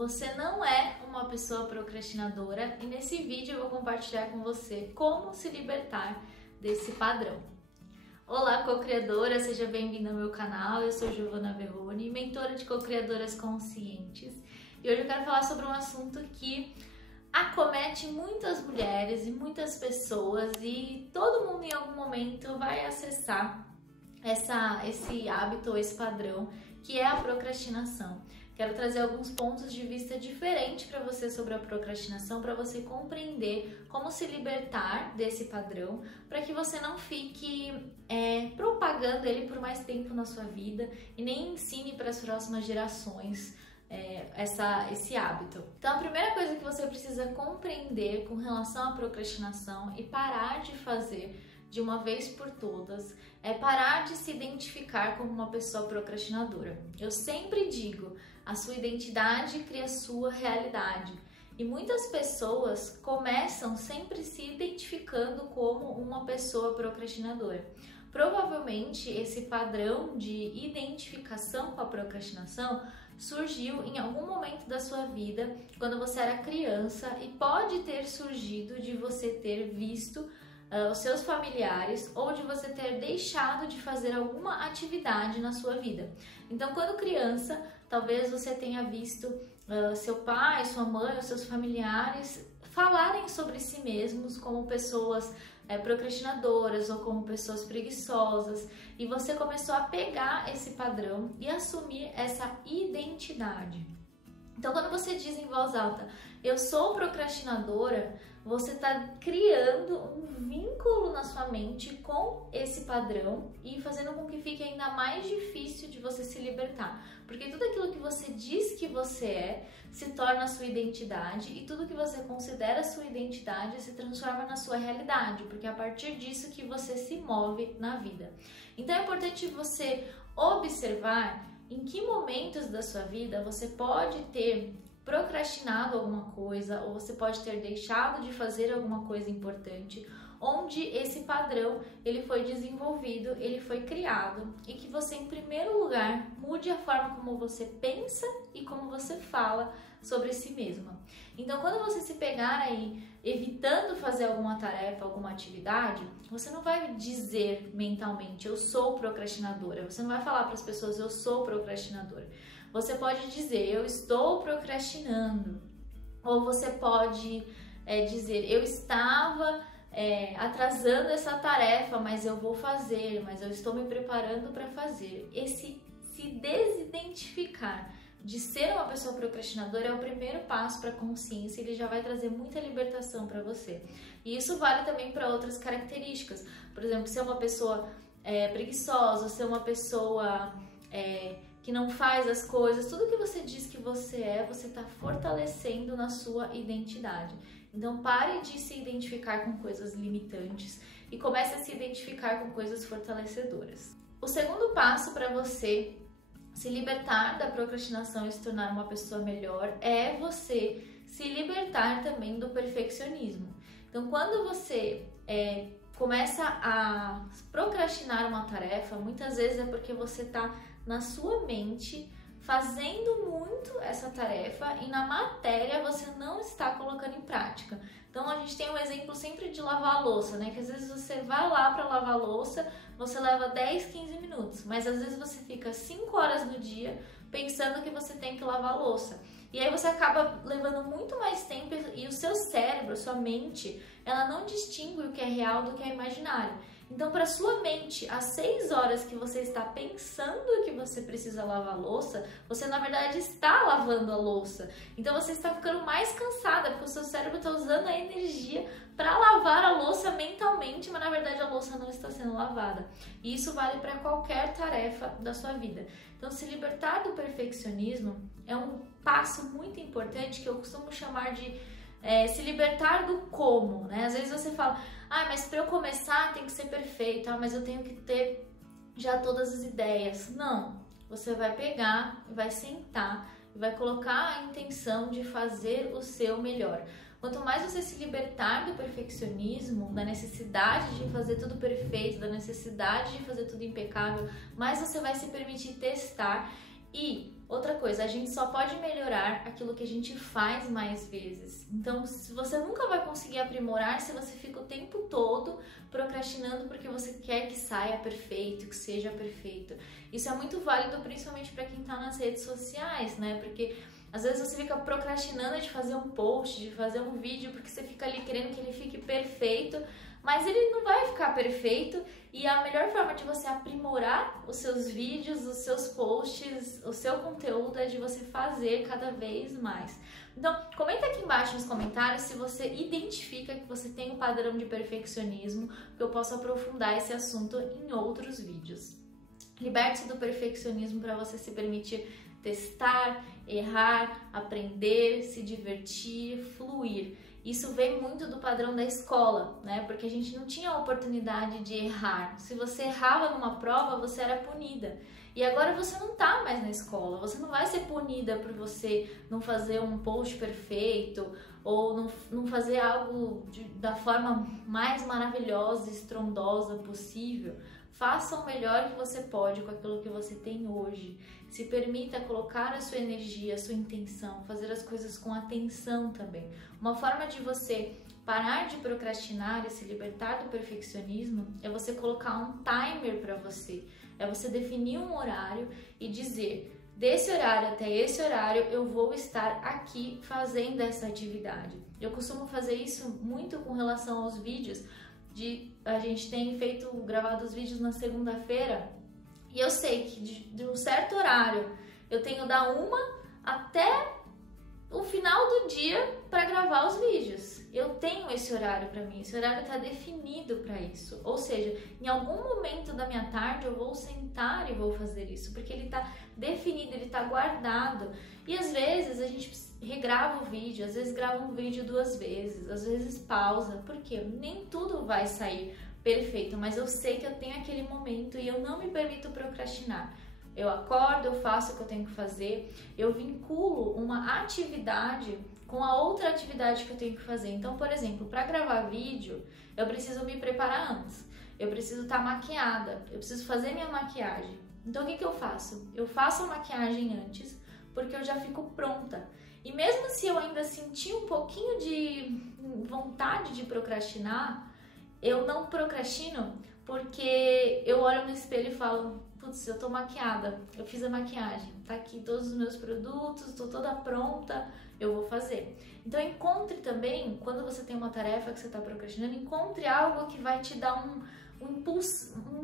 você não é uma pessoa procrastinadora e nesse vídeo eu vou compartilhar com você como se libertar desse padrão. Olá, co-criadora, seja bem-vinda ao meu canal, eu sou Giovana Verrone, mentora de co-criadoras conscientes, e hoje eu quero falar sobre um assunto que acomete muitas mulheres e muitas pessoas e todo mundo em algum momento vai acessar esse hábito, esse padrão, que é a procrastinação. Quero trazer alguns pontos de vista diferentes para você sobre a procrastinação, para você compreender como se libertar desse padrão, para que você não fique propagando ele por mais tempo na sua vida e nem ensine para as próximas gerações esse hábito. Então, a primeira coisa que você precisa compreender com relação à procrastinação e parar de fazer de uma vez por todas é parar de se identificar como uma pessoa procrastinadora. Eu sempre digo, a sua identidade cria a sua realidade. E muitas pessoas começam sempre se identificando como uma pessoa procrastinadora. Provavelmente esse padrão de identificação com a procrastinação surgiu em algum momento da sua vida, quando você era criança, e pode ter surgido de você ter visto os seus familiares ou de você ter deixado de fazer alguma atividade na sua vida. Então, quando criança, talvez você tenha visto seu pai, sua mãe, os seus familiares falarem sobre si mesmos como pessoas procrastinadoras ou como pessoas preguiçosas, e você começou a pegar esse padrão e assumir essa identidade. Então, quando você diz em voz alta, eu sou procrastinadora, você está criando um vínculo na sua mente com esse padrão e fazendo com que fique ainda mais difícil de você se libertar. Porque tudo aquilo que você diz que você é se torna a sua identidade e tudo que você considera sua identidade se transforma na sua realidade, porque é a partir disso que você se move na vida. Então é importante você observar em que momentos da sua vida você pode ter procrastinado alguma coisa ou você pode ter deixado de fazer alguma coisa importante, onde esse padrão ele foi desenvolvido, ele foi criado, e que você, em primeiro lugar, mude a forma como você pensa e como você fala sobre si mesma. Então, quando você se pegar aí evitando fazer alguma tarefa, alguma atividade, você não vai dizer mentalmente, eu sou procrastinadora. Você não vai falar para as pessoas, eu sou procrastinadora. Você pode dizer, eu estou procrastinando. Ou você pode dizer, eu estava atrasando essa tarefa, mas eu vou fazer, mas eu estou me preparando para fazer. Esse se desidentificar de ser uma pessoa procrastinadora é o primeiro passo para a consciência, ele já vai trazer muita libertação para você. E isso vale também para outras características. Por exemplo, ser uma pessoa preguiçosa, ser uma pessoa que não faz as coisas, tudo que você diz que você está fortalecendo na sua identidade. Então pare de se identificar com coisas limitantes e comece a se identificar com coisas fortalecedoras. O segundo passo para você se libertar da procrastinação e se tornar uma pessoa melhor é você se libertar também do perfeccionismo. Então, quando você começa a procrastinar uma tarefa, muitas vezes é porque você está na sua mente fazendo muito essa tarefa e na matéria você não está colocando em prática. Então a gente tem um exemplo sempre de lavar a louça, né? Que às vezes você vai lá para lavar a louça, você leva 10, 15 minutos, mas às vezes você fica 5 horas no dia pensando que você tem que lavar a louça. E aí você acaba levando muito mais tempo e o seu cérebro, a sua mente, ela não distingue o que é real do que é imaginário. Então, para sua mente, às 6 horas que você está pensando que você precisa lavar a louça, você na verdade está lavando a louça. Então, você está ficando mais cansada, porque o seu cérebro está usando a energia para lavar a louça mentalmente, mas na verdade a louça não está sendo lavada. E isso vale para qualquer tarefa da sua vida. Então, se libertar do perfeccionismo é um passo muito importante que eu costumo chamar de se libertar do como, né? Às vezes você fala, mas para eu começar tem que ser perfeito, mas eu tenho que ter já todas as ideias. Não, você vai pegar, vai sentar e vai colocar a intenção de fazer o seu melhor. Quanto mais você se libertar do perfeccionismo, da necessidade de fazer tudo perfeito, da necessidade de fazer tudo impecável, mais você vai se permitir testar e Outra coisa, a gente só pode melhorar aquilo que a gente faz mais vezes. Então, se você nunca vai conseguir aprimorar se você fica o tempo todo procrastinando porque você quer que saia perfeito, que seja perfeito. Isso é muito válido principalmente para quem está nas redes sociais, né? Porque às vezes você fica procrastinando de fazer um post, de fazer um vídeo, porque você fica ali querendo que ele fique perfeito, mas ele não vai ficar perfeito. E a melhor forma de você aprimorar os seus vídeos, os seus posts, o seu conteúdo é de você fazer cada vez mais. Então, comenta aqui embaixo nos comentários se você identifica que você tem um padrão de perfeccionismo, que eu posso aprofundar esse assunto em outros vídeos. Liberte-se do perfeccionismo para você se permitir testar, errar, aprender, se divertir, fluir. Isso vem muito do padrão da escola, né? Porque a gente não tinha a oportunidade de errar. Se você errava numa prova, você era punida. E agora você não tá mais na escola. Você não vai ser punida por você não fazer um post perfeito ou não fazer algo da forma mais maravilhosa e estrondosa possível. Faça o melhor que você pode com aquilo que você tem hoje. Se permita colocar a sua energia, a sua intenção, fazer as coisas com atenção também. Uma forma de você parar de procrastinar e se libertar do perfeccionismo é você colocar um timer para você. É você definir um horário e dizer: desse horário até esse horário eu vou estar aqui fazendo essa atividade. Eu costumo fazer isso muito com relação aos vídeos. A gente tem gravado os vídeos na segunda-feira e eu sei que de um certo horário eu tenho da 1 até o final do dia para gravar os vídeos. Eu tenho esse horário para mim, esse horário está definido para isso. Ou seja, em algum momento da minha tarde eu vou sentar e vou fazer isso, porque ele está definido, ele está guardado. E às vezes a gente regrava o vídeo, às vezes grava um vídeo 2 vezes, às vezes pausa, porque nem tudo vai sair perfeito, mas eu sei que eu tenho aquele momento e eu não me permito procrastinar. Eu acordo, eu faço o que eu tenho que fazer, eu vinculo uma atividade com a outra atividade que eu tenho que fazer. Então, por exemplo, para gravar vídeo, eu preciso me preparar antes, eu preciso estar maquiada, eu preciso fazer minha maquiagem. Então, o que eu faço? Eu faço a maquiagem antes, porque eu já fico pronta. E mesmo se eu ainda sentir um pouquinho de vontade de procrastinar, eu não procrastino porque eu olho no espelho e falo: putz, eu tô maquiada, eu fiz a maquiagem, tá aqui todos os meus produtos, tô toda pronta, eu vou fazer. Então encontre também, quando você tem uma tarefa que você tá procrastinando, encontre algo que vai te dar um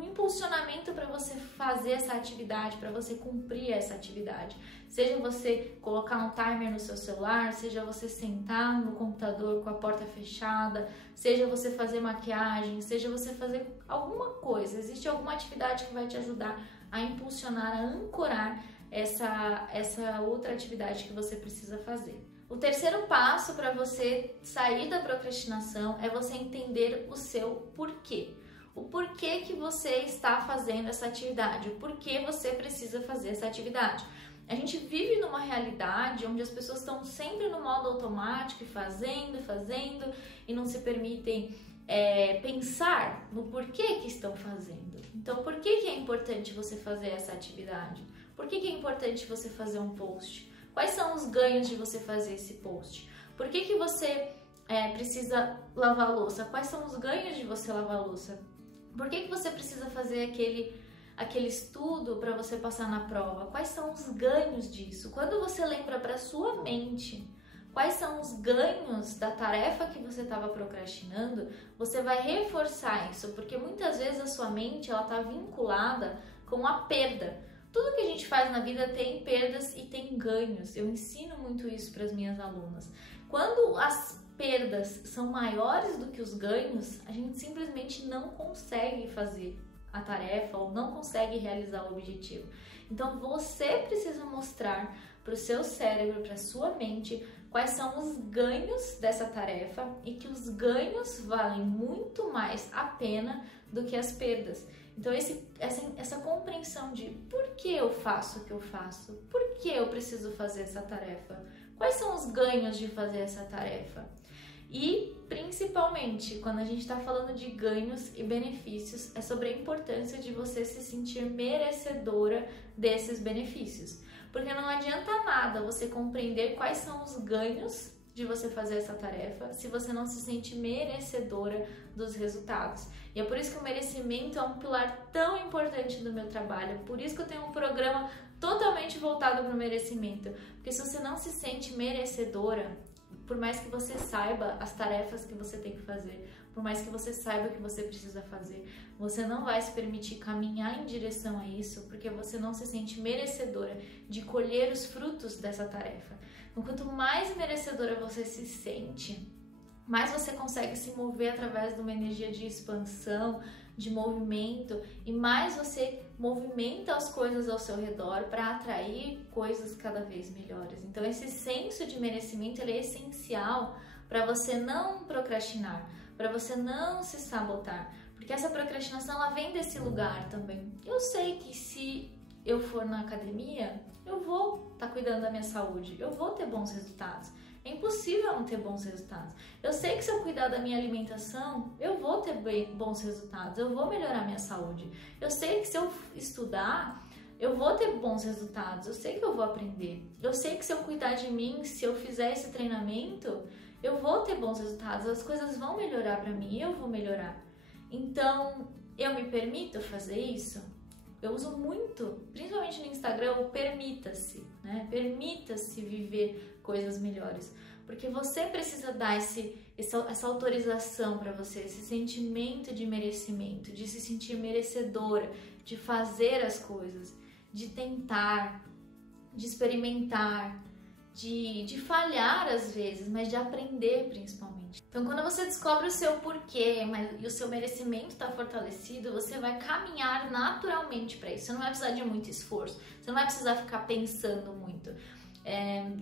impulsionamento para você fazer essa atividade, para você cumprir essa atividade. Seja você colocar um timer no seu celular, seja você sentar no computador com a porta fechada, seja você fazer maquiagem, seja você fazer alguma coisa. Existe alguma atividade que vai te ajudar a impulsionar, a ancorar essa outra atividade que você precisa fazer. O terceiro passo para você sair da procrastinação é você entender o seu porquê. O porquê que você está fazendo essa atividade, o porquê você precisa fazer essa atividade. A gente vive numa realidade onde as pessoas estão sempre no modo automático e fazendo e não se permitem pensar no porquê que estão fazendo. Então, por que é importante você fazer essa atividade? Por que é importante você fazer um post? Quais são os ganhos de você fazer esse post? Por que você precisa lavar a louça? Quais são os ganhos de você lavar a louça? Por que você precisa fazer aquele estudo para você passar na prova? Quais são os ganhos disso? Quando você lembra para sua mente quais são os ganhos da tarefa que você estava procrastinando, você vai reforçar isso, porque muitas vezes a sua mente está vinculada com a perda. Tudo que a gente faz na vida tem perdas e tem ganhos. Eu ensino muito isso para as minhas alunas. Quando as perdas são maiores do que os ganhos, a gente simplesmente não consegue fazer a tarefa ou não consegue realizar o objetivo. Então você precisa mostrar para o seu cérebro, para a sua mente, quais são os ganhos dessa tarefa e que os ganhos valem muito mais a pena do que as perdas. Então essa compreensão de por que eu faço o que eu faço, por que eu preciso fazer essa tarefa, quais são os ganhos de fazer essa tarefa. E, principalmente, quando a gente está falando de ganhos e benefícios, é sobre a importância de você se sentir merecedora desses benefícios. Porque não adianta nada você compreender quais são os ganhos de você fazer essa tarefa se você não se sente merecedora dos resultados. E é por isso que o merecimento é um pilar tão importante do meu trabalho, por isso que eu tenho um programa totalmente voltado para o merecimento, porque se você não se sente merecedora, por mais que você saiba as tarefas que você tem que fazer, por mais que você saiba o que você precisa fazer, você não vai se permitir caminhar em direção a isso, porque você não se sente merecedora de colher os frutos dessa tarefa. Então, quanto mais merecedora você se sente, mais você consegue se mover através de uma energia de expansão, de movimento, e mais você movimenta as coisas ao seu redor para atrair coisas cada vez melhores. Então esse senso de merecimento ele é essencial para você não procrastinar, para você não se sabotar, porque essa procrastinação ela vem desse lugar também. Eu sei que se eu for na academia, eu vou estar cuidando da minha saúde, eu vou ter bons resultados. É impossível não ter bons resultados. Eu sei que se eu cuidar da minha alimentação, eu vou ter bons resultados, eu vou melhorar minha saúde. Eu sei que se eu estudar, eu vou ter bons resultados, eu sei que eu vou aprender. Eu sei que se eu cuidar de mim, se eu fizer esse treinamento, eu vou ter bons resultados, as coisas vão melhorar para mim e eu vou melhorar. Então, eu me permito fazer isso? Eu uso muito, principalmente no Instagram, o permita-se, né? Permita-se viver coisas melhores, porque você precisa dar essa autorização para você, esse sentimento de merecimento, de se sentir merecedora, de fazer as coisas, de tentar, de experimentar, de falhar às vezes, mas de aprender principalmente. Então, quando você descobre o seu porquê e o seu merecimento está fortalecido, você vai caminhar naturalmente para isso. Você não vai precisar de muito esforço, você não vai precisar ficar pensando muito.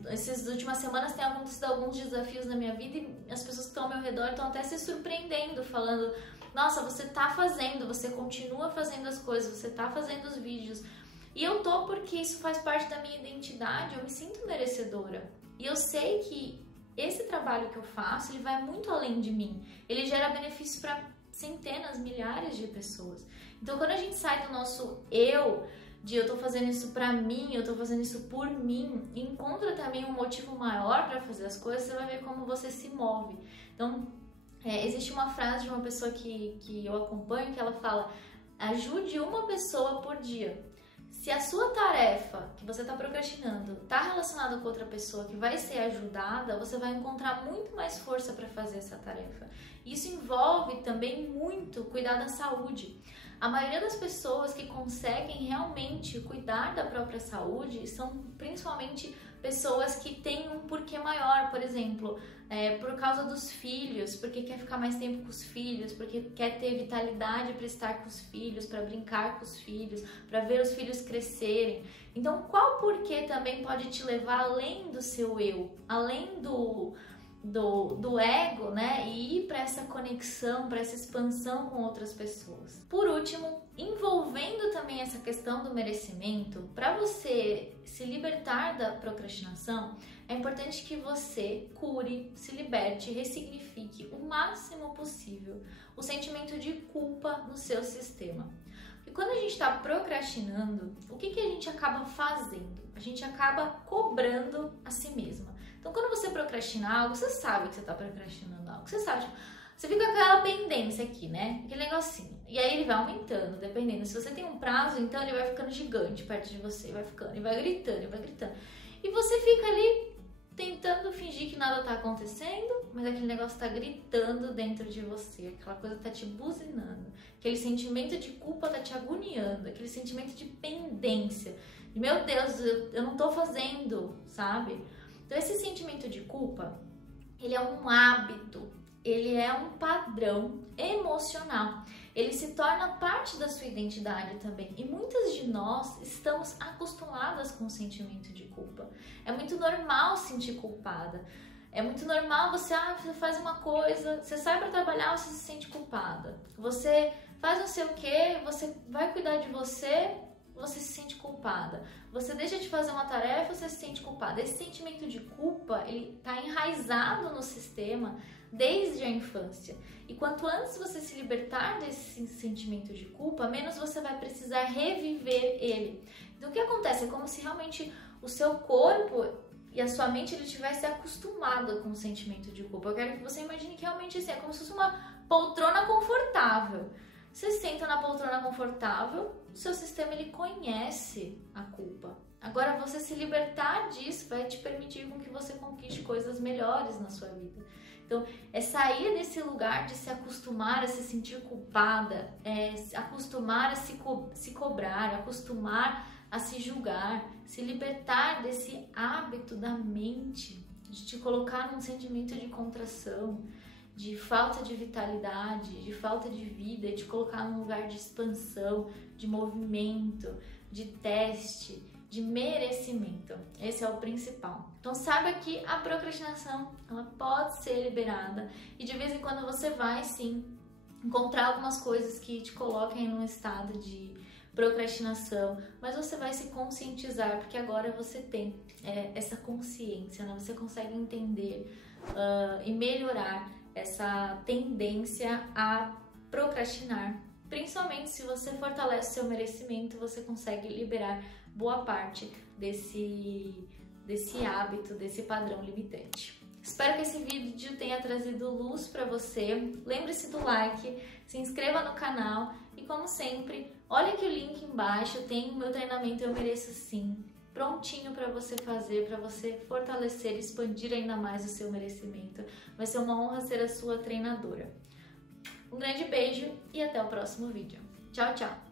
Essas últimas semanas tem acontecido alguns desafios na minha vida e as pessoas que estão ao meu redor estão até se surpreendendo, falando: nossa, você tá fazendo, você continua fazendo as coisas, você tá fazendo os vídeos. E eu tô porque isso faz parte da minha identidade, eu me sinto merecedora. E eu sei que esse trabalho que eu faço, ele vai muito além de mim. Ele gera benefício para centenas, milhares de pessoas. Então, quando a gente sai do nosso eu, de eu tô fazendo isso pra mim, eu tô fazendo isso por mim, e encontra também um motivo maior para fazer as coisas, você vai ver como você se move. Então, existe uma frase de uma pessoa que eu acompanho que ela fala: ajude uma pessoa por dia. Se a sua tarefa que você está procrastinando está relacionada com outra pessoa que vai ser ajudada, você vai encontrar muito mais força para fazer essa tarefa. Isso envolve também muito cuidar da saúde. A maioria das pessoas que conseguem realmente cuidar da própria saúde são principalmente pessoas que têm um porquê maior, por exemplo, por causa dos filhos, porque quer ficar mais tempo com os filhos, porque quer ter vitalidade para estar com os filhos, para brincar com os filhos, para ver os filhos crescerem. Então, qual porquê também pode te levar além do seu eu, além do ego, né? E ir para essa conexão, para essa expansão com outras pessoas. Por último, envolvendo também essa questão do merecimento, para você se libertar da procrastinação, é importante que você cure, se liberte, ressignifique o máximo possível o sentimento de culpa no seu sistema. E quando a gente está procrastinando, o que a gente acaba fazendo? A gente acaba cobrando a si mesma. Então, quando você procrastina algo, você sabe que você está procrastinando algo. Você sabe, tipo, você fica com aquela pendência aqui, né? Aquele negocinho. E aí ele vai aumentando, dependendo. Se você tem um prazo, então ele vai ficando gigante perto de você. Vai ficando, e vai gritando, e vai gritando. E você fica ali tentando fingir que nada tá acontecendo, mas aquele negócio tá gritando dentro de você. Aquela coisa tá te buzinando. Aquele sentimento de culpa tá te agoniando. Aquele sentimento de pendência. De, meu Deus, eu não tô fazendo, sabe? Então, esse sentimento de culpa, ele é um hábito, ele é um padrão emocional. Ele se torna parte da sua identidade também. E muitas de nós estamos acostumadas com o sentimento de culpa. É muito normal se sentir culpada. É muito normal você faz uma coisa, você sai para trabalhar, você se sente culpada. Você faz não sei o que, você vai cuidar de você se sente culpada. Você deixa de fazer uma tarefa, você se sente culpada. Esse sentimento de culpa, ele está enraizado no sistema desde a infância. E quanto antes você se libertar desse sentimento de culpa, menos você vai precisar reviver ele. Então, o que acontece? É como se realmente o seu corpo e a sua mente ele tivesse acostumado com o sentimento de culpa. Eu quero que você imagine que realmente assim, é como se fosse uma poltrona confortável. Você senta na poltrona confortável, o seu sistema ele conhece a culpa. Agora, você se libertar disso vai te permitir com que você conquiste coisas melhores na sua vida. Então, é sair desse lugar de se acostumar a se sentir culpada, acostumar a se cobrar, acostumar a se julgar, se libertar desse hábito da mente, de te colocar num sentimento de contração, de falta de vitalidade, de falta de vida, e te colocar num lugar de expansão, de movimento, de teste, de merecimento. Esse é o principal. Então saiba que a procrastinação ela pode ser liberada e de vez em quando você vai sim encontrar algumas coisas que te coloquem num estado de procrastinação, mas você vai se conscientizar porque agora você tem essa consciência, né? Você consegue entender e melhorar essa tendência a procrastinar. Principalmente se você fortalece seu merecimento, você consegue liberar boa parte desse hábito, desse padrão limitante. Espero que esse vídeo tenha trazido luz para você. Lembre-se do like, se inscreva no canal e, como sempre, olha aqui o link embaixo, tem o meu treinamento Eu Mereço Sim, prontinho para você fazer, para você fortalecer e expandir ainda mais o seu merecimento. Vai ser uma honra ser a sua treinadora. Um grande beijo e até o próximo vídeo. Tchau, tchau!